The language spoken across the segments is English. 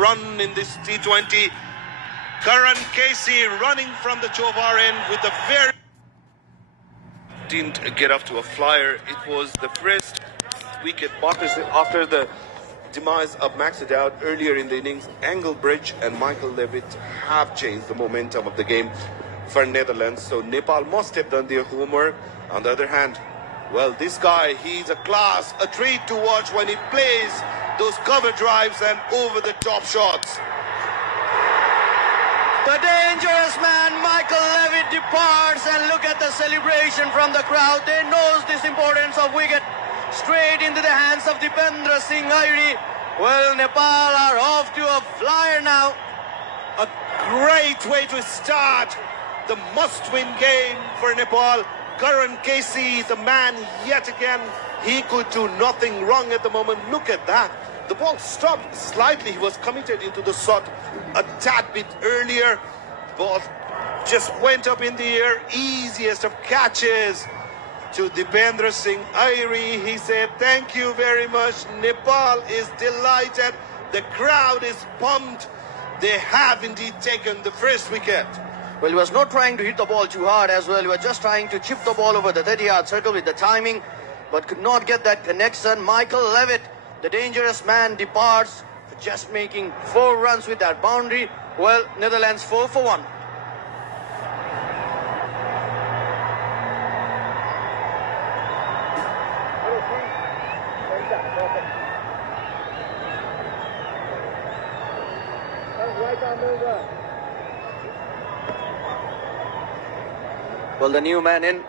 run in this T20. Karan Casey running from the Chobar end with a very... Didn't get off to a flyer. It was the first wicket after the demise of Max O'Dowd earlier in the innings. Engelbridge and Michael Levitt have changed the momentum of the game for Netherlands. So Nepal must have done their homework. On the other hand, well, this guy, he's a class, a treat to watch when he plays those cover drives and over-the-top shots. The dangerous man, Michael Levitt, departs, and look at the celebration from the crowd. They know this importance of wicket. Straight into the hands of Dipendra Singh Airi. Well, Nepal are off to a flyer now. A great way to start the must-win game for Nepal. Karan Casey, the man yet again, he could do nothing wrong at the moment. Look at that. The ball stopped slightly. He was committed into the shot a tad bit earlier. The ball just went up in the air. Easiest of catches to Dipendra Singh Airi. He said, thank you very much. Nepal is delighted. The crowd is pumped. They have indeed taken the first wicket. Well, he was not trying to hit the ball too hard as well. He was just trying to chip the ball over the 30-yard circle with the timing, but could not get that connection. Michael Levitt, the dangerous man, departs for just making 4 runs with that boundary. Well, Netherlands 4 for 1. Well, the new man in.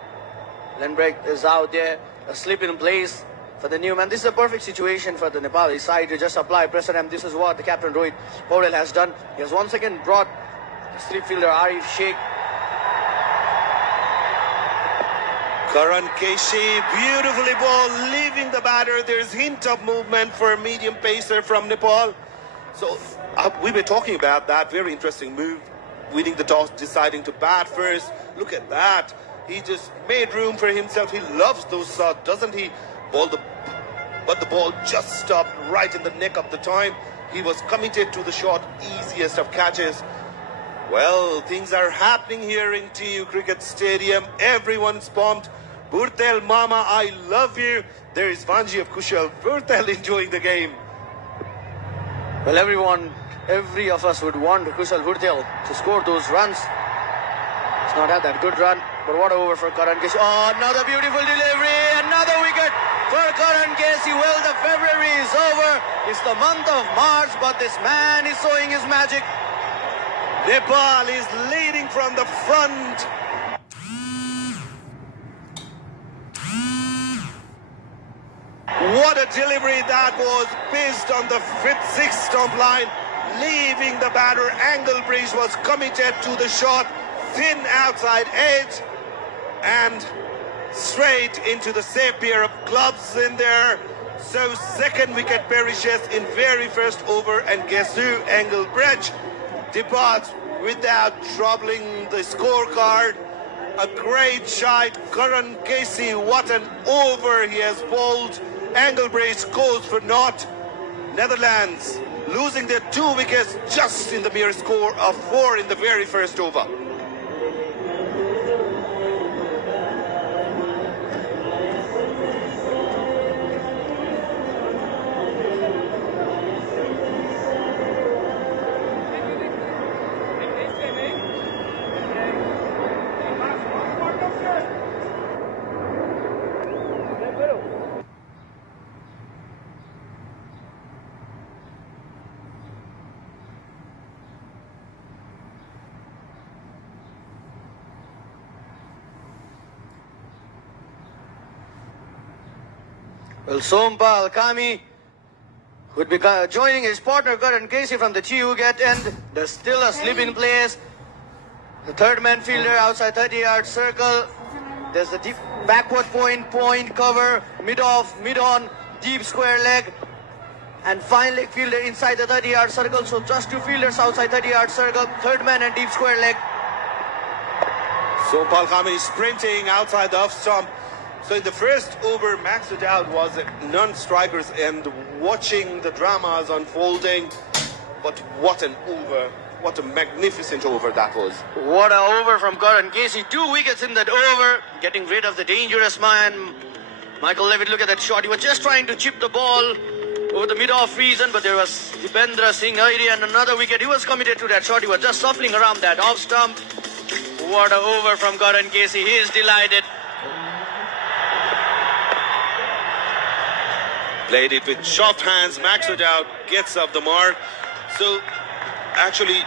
Lenbrecht is out there. A slip in place for the new man. This is a perfect situation for the Nepali side to just apply pressure. And this is what the captain Rohit Paurel has done. He has once again brought the slip fielder Arif Sheikh. Karan Casey, beautifully ball, leaving the batter. There's hint of movement for a medium pacer from Nepal. So we were talking about that very interesting move. Winning the toss, deciding to bat first. Look at that. He just made room for himself. He loves those shots, doesn't he? But the ball just stopped right in the neck of the time. He was committed to the shot, easiest of catches. Well, things are happening here in TU Cricket Stadium. Everyone's pumped. Burtel, Mama, I love you. There is Vanji of Kushal. Burtel enjoying the game. Well, every of us would want Kushal Burtel to score those runs. He's not had that good run, but what a over for Karan Casey. Oh, another beautiful delivery, another wicket for Karan Casey. Well, the February is over. It's the month of March, but this man is showing his magic. Nepal is leading from the front. What a delivery that was, based on the 6th stump line, leaving the batter. Engelbridge was committed to the shot, thin outside edge, and straight into the safe pair of gloves in there. So second wicket perishes in very first over, and guess who? Engelbridge departs without troubling the scorecard. A great shot. Karan Casey, what an over he has bowled. Engelbridge goes for naught. Netherlands losing their 2 wickets just in the mere score of 4 in the very first over. Well, Sompal Kami would be joining his partner Karan Casey from the TU wicket end. There's still a slip in place. The third man fielder outside 30-yard circle. There's a deep backward point cover, mid-off, mid-on, deep square leg. And fine leg fielder inside the 30-yard circle. So just 2 fielders outside 30-yard circle. Third man and deep square leg. Sompal Kami sprinting outside the off stump. So in the first over, Max O'Dowd was at non-strikers and watching the dramas unfolding. But what an over. What a magnificent over that was. What an over from Karan Casey. 2 wickets in that over, getting rid of the dangerous man. Michael Levitt, look at that shot. He was just trying to chip the ball over the mid-off reason, but there was Dipendra Singh Airi and another wicket. He was committed to that shot. He was just shuffling around that off stump. What an over from Karan Casey. He is delighted. Played it with soft hands. Max O'Dowd gets up the mark. So actually,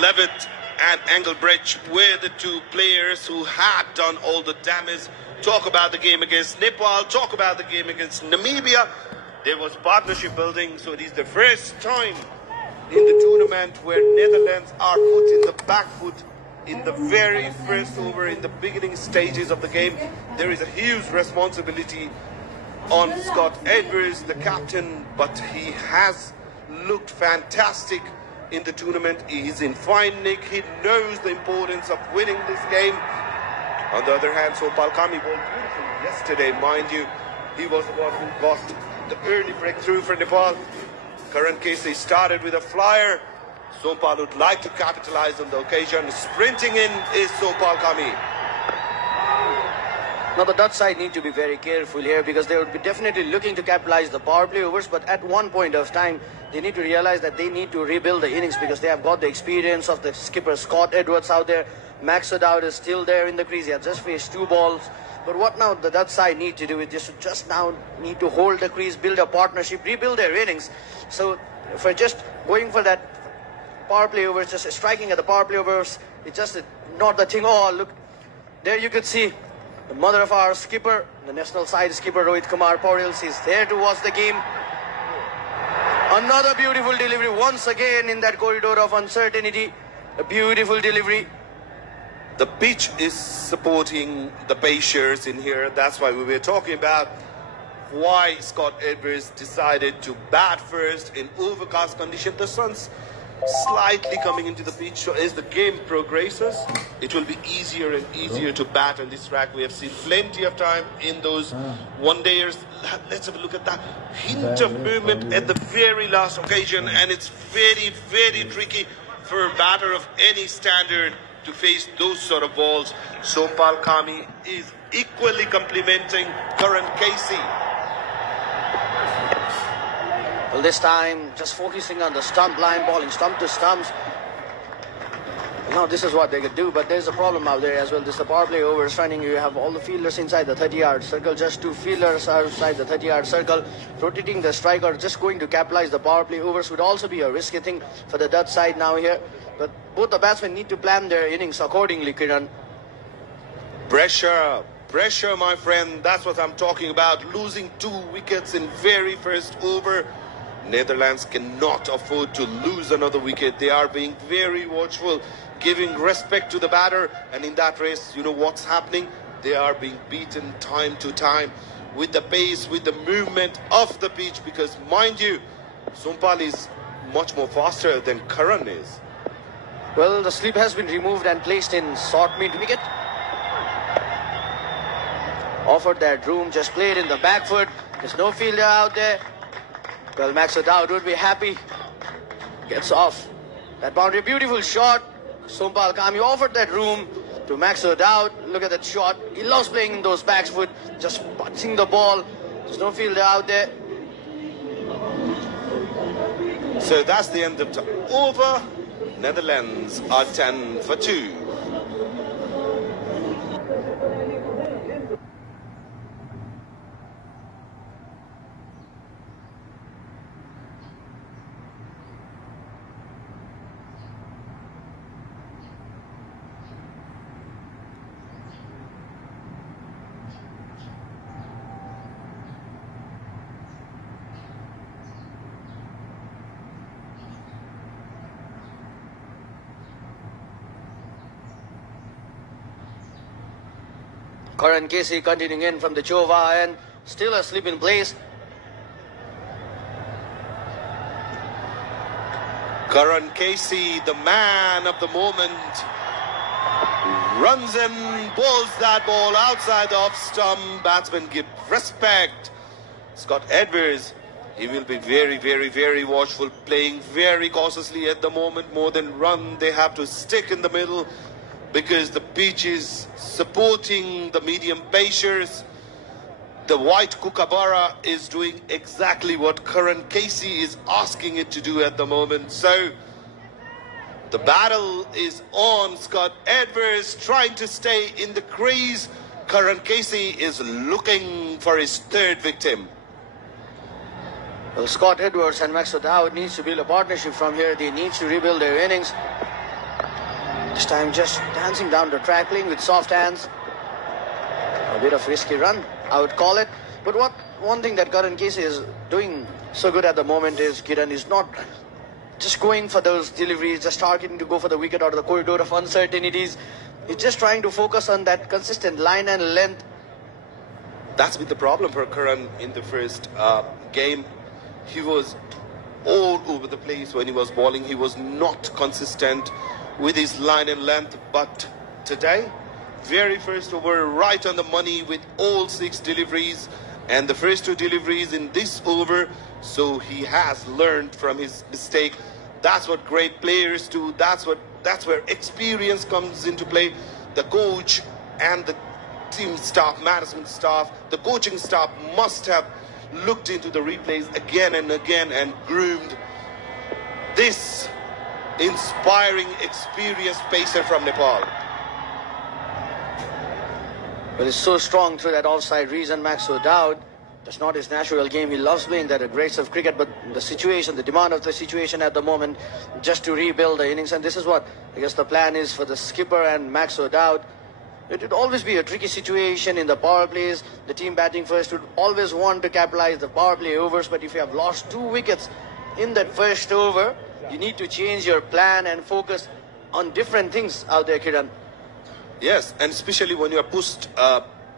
Levitt and Engelbrecht were the two players who had done all the damage. Talk about the game against Nepal, talk about the game against Namibia. There was partnership building, so it is the first time in the tournament where Netherlands are put in the back foot in the very first over, in the beginning stages of the game. There is a huge responsibility on Scott Edwards, the captain, but he has looked fantastic in the tournament. He is in fine nick. He knows the importance of winning this game. On the other hand, Sompal Kami bowled beautiful yesterday, mind you. He was the one who got the early breakthrough for Nepal. Karan Casey started with a flyer. Sompal would like to capitalize on the occasion. Sprinting in is Sompal Kami. Now the Dutch side need to be very careful here because they would be definitely looking to capitalize the power play overs, but at one point of time they need to realize that they need to rebuild the innings because they have got the experience of the skipper Scott Edwards out there. Max O'Dowd is still there in the crease. He has just faced 2 balls. But what now the Dutch side need to do is just now need to hold the crease, build a partnership, rebuild their innings. So for just going for that power play overs, just striking at the power play overs, it's just not the thing. Oh, look, there you could see the mother of our skipper, the national side skipper Rohit Kumar Paurils is there to watch the game. Another beautiful delivery once again in that corridor of uncertainty. A beautiful delivery. The pitch is supporting the Pacers in here. That's why we were talking about why Scott Edwards decided to bat first in overcast condition. The sun's slightly coming into the pitch, so as the game progresses, it will be easier and easier to bat on this track. We have seen plenty of time in those one-dayers. Let's have a look at that hint of movement at the very last occasion, and it's very, very tricky for a batter of any standard to face those sort of balls. Sompal Kami is equally complimenting Karan Casey. Well, this time just focusing on the stump line, bowling stump to stumps. Now this is what they could do, but there's a problem out there as well. This is the power play overs running. You have all the fielders inside the 30-yard circle, just 2 fielders outside the 30-yard circle. Rotating the striker, just going to capitalize the power play overs would also be a risky thing for the Dutch side now here. But both the batsmen need to plan their innings accordingly, Kiran. Pressure, pressure, my friend. That's what I'm talking about. Losing 2 wickets in very first over. Netherlands cannot afford to lose another wicket. They are being very watchful, giving respect to the batter. And in that race, you know what's happening? They are being beaten time to time with the pace, with the movement of the pitch. Because mind you, Sompal is much more faster than Karan is. Well, the slip has been removed and placed in short mid-wicket. Offered that room, just played in the back foot. There's no fielder out there. Well, Max O'Dowd would be happy. Gets off that boundary. Beautiful shot. Sompal Kami offered that room to Max O'Dowd. Look at that shot. He loves playing in those back foot, just punching the ball. There's no fielder out there. So that's the end of the over. Netherlands are 10 for 2. Karan Casey continuing in from the Chova and still asleep in place. Karan Casey, the man of the moment, runs in, bowls that ball outside the off stump. Batsmen give respect. Scott Edwards He will be very, very, very watchful, playing very cautiously at the moment. More than run, they have to stick in the middle because the pitch is supporting the medium pacers. The white Kookaburra is doing exactly what Karan Casey is asking it to do at the moment. So the battle is on. Scott Edwards trying to stay in the crease. Karan Casey is looking for his third victim. Well, Scott Edwards and Max O'Dowd needs to build a partnership from here. They need to rebuild their innings. This time just dancing down the track, playing with soft hands. A bit of risky run, I would call it. But one thing that Karan Casey is doing so good at the moment is Kiran is not just going for those deliveries, just targeting to go for the wicket out of the corridor of uncertainties. He's just trying to focus on that consistent line and length. That's been the problem for Karan in the first game. He was all over the place when he was bowling. He was not consistent with his line and length. But today, very first over, right on the money with all 6 deliveries. And the first 2 deliveries in this over. So he has learned from his mistake. That's what great players do. That's where experience comes into play. The coach and the team staff, management staff, the coaching staff must have looked into the replays again and again and groomed this inspiring, experienced pacer from Nepal. Well, he's so strong through that offside reason. Max O'Dowd, that's not his natural game. He loves playing that aggressive cricket, but the situation, the demand of the situation at the moment, just to rebuild the innings. And this is what I guess the plan is for the skipper and Max O'Dowd. It would always be a tricky situation in the power plays. The team batting first would always want to capitalize the power play overs, but if you have lost 2 wickets in that first over, you need to change your plan and focus on different things out there, Kiran. Yes, and especially when you are pushed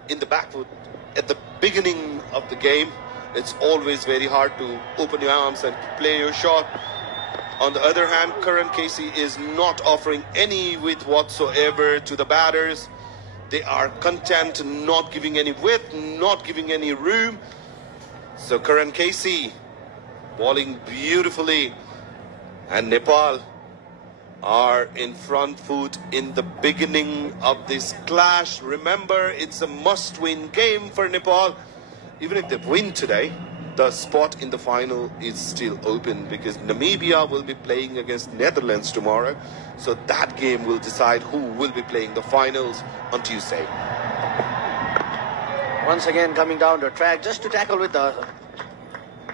in the back foot at the beginning of the game, it's always very hard to open your arms and play your shot. On the other hand, Karan Casey is not offering any width whatsoever to the batters. They are content, not giving any width, not giving any room. So Karan Casey bowling beautifully, and Nepal are in front foot in the beginning of this clash. Remember, it's a must-win game for Nepal. Even if they win today, the spot in the final is still open because Namibia will be playing against Netherlands tomorrow. So that game will decide who will be playing the finals on Tuesday. Once again coming down the track just to tackle with the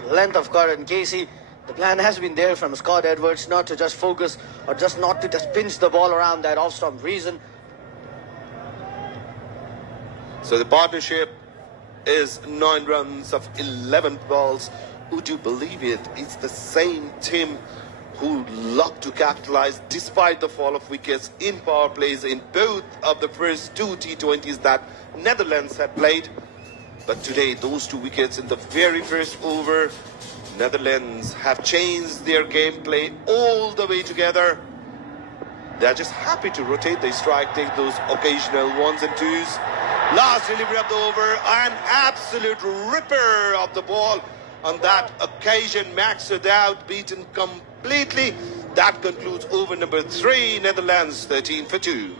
length of Karan Casey. The plan has been there from Scott Edwards not to just focus or just not to just pinch the ball around that off-stump reason. So the partnership is 9 runs of 11 balls. Would you believe it? It's the same team who love to capitalize despite the fall of wickets in power plays in both of the first 2 T20s that Netherlands had played. But today, those 2 wickets in the very first over, Netherlands have changed their gameplay all the way together. They're just happy to rotate the strike, take those occasional 1s and 2s. Last delivery of the over, an absolute ripper of the ball. On that occasion, Max O'Dowd beaten completely. That concludes over number 3, Netherlands 13 for 2.